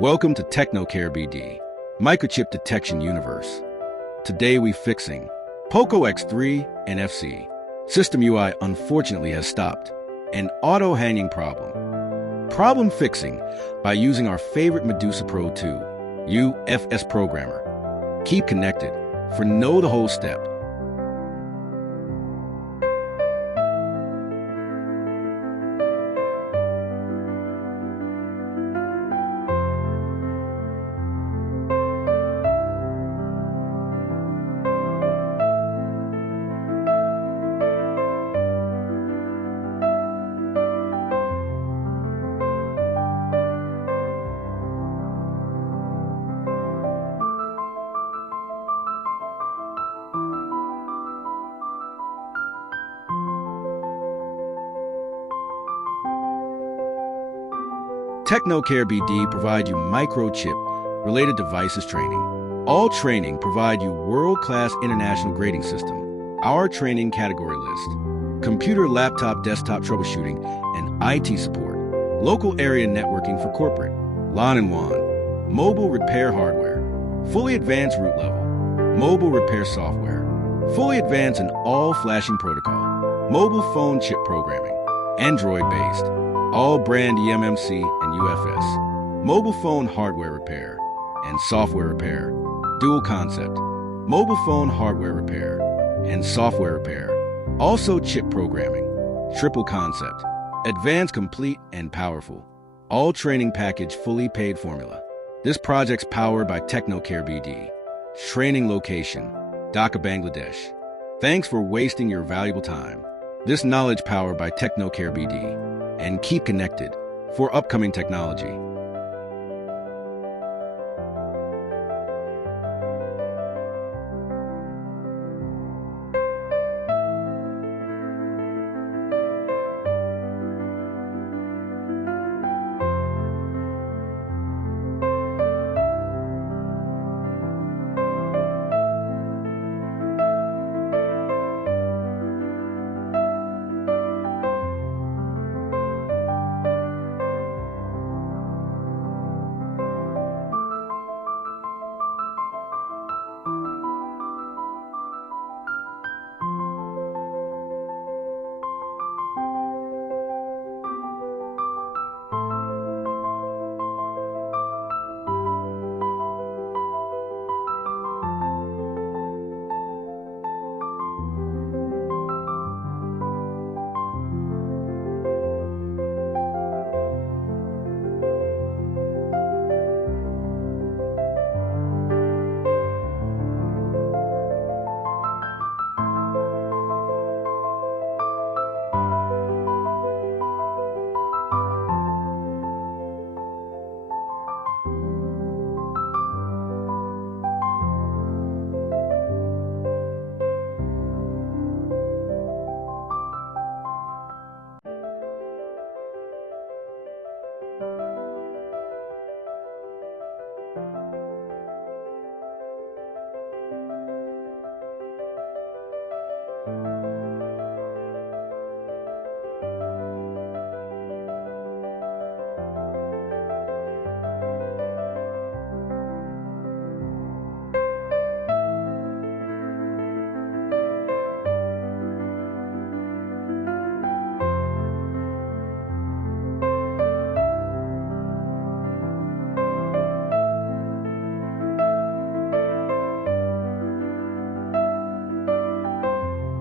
Welcome to TechnocareBD, Microchip Detection Universe. Today we fixing POCO X3 NFC. System UI unfortunately has stopped. An auto-hanging problem. Problem fixing by using our favorite Medusa Pro 2 UFS programmer. Keep connected for know the whole step. TechnocareBD provide you Microchip related devices training. All training provide you world-class international grading system. Our training category list: computer, laptop, desktop troubleshooting, and IT support. Local area networking for corporate. LAN and WAN. Mobile repair hardware. Fully advanced root level. Mobile repair software. Fully advanced in all flashing protocol. Mobile phone chip programming. Android-based. All brand Emmc and UFS. Mobile phone hardware repair and software repair. Dual concept. Mobile phone hardware repair and software repair. Also chip programming. Triple concept. Advanced, complete, and powerful. All training package fully paid formula. This project's powered by TechnocareBD. Training location: Dhaka, Bangladesh. Thanks for wasting your valuable time. This knowledge powered by TechnocareBD. And keep connected for upcoming technology.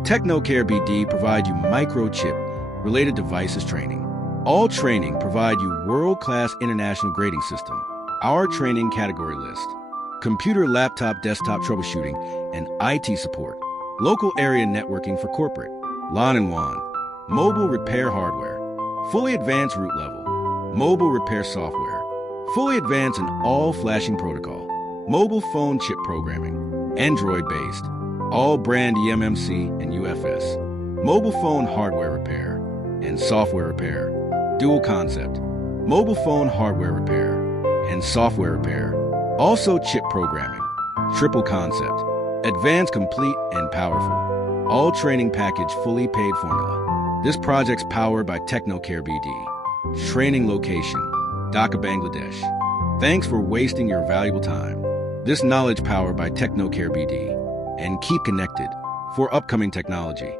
TechnocareBD provide you Microchip related devices training. All training provide you world-class international grading system. Our training category list: computer, laptop, desktop troubleshooting, and IT support. Local area networking for corporate. LAN and WAN. Mobile repair hardware. Fully advanced root level. Mobile repair software. Fully advanced in all flashing protocol. Mobile phone chip programming. Android-based. All brand Emmc and UFS. Mobile phone hardware repair and software repair. Dual concept. Mobile phone hardware repair and software repair. Also chip programming. Triple concept. Advanced, complete, and powerful. All training package fully paid formula. This project's powered by TechnocareBD. Training location: Dhaka, Bangladesh. Thanks for wasting your valuable time. This knowledge powered by TechnocareBD. And keep connected for upcoming technology.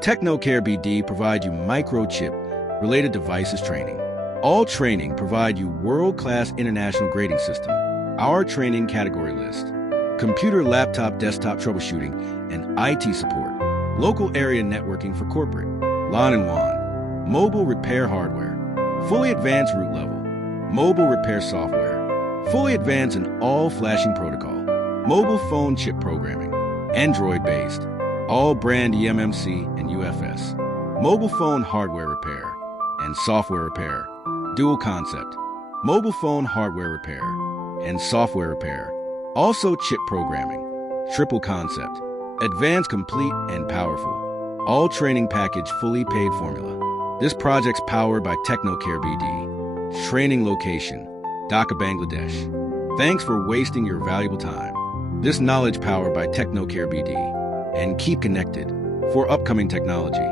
TechnocareBD provide you Microchip-related devices training. All training provide you world-class international grading system. Our training category list: computer, laptop, desktop troubleshooting, and IT support. Local area networking for corporate. LAN and WAN. Mobile repair hardware. Fully advanced root level. Mobile repair software. Fully advanced in all flashing protocol. Mobile phone chip programming. Android-based. All brand Emmc and UFS. Mobile phone hardware repair and software repair. Dual concept. Mobile phone hardware repair and software repair. Also chip programming. Triple concept. Advanced, complete, and powerful. All training package fully paid formula. This project's powered by TechnocareBD. Training location: Dhaka, Bangladesh. Thanks for wasting your valuable time. This knowledge powered by TechnocareBD. And keep connected for upcoming technology.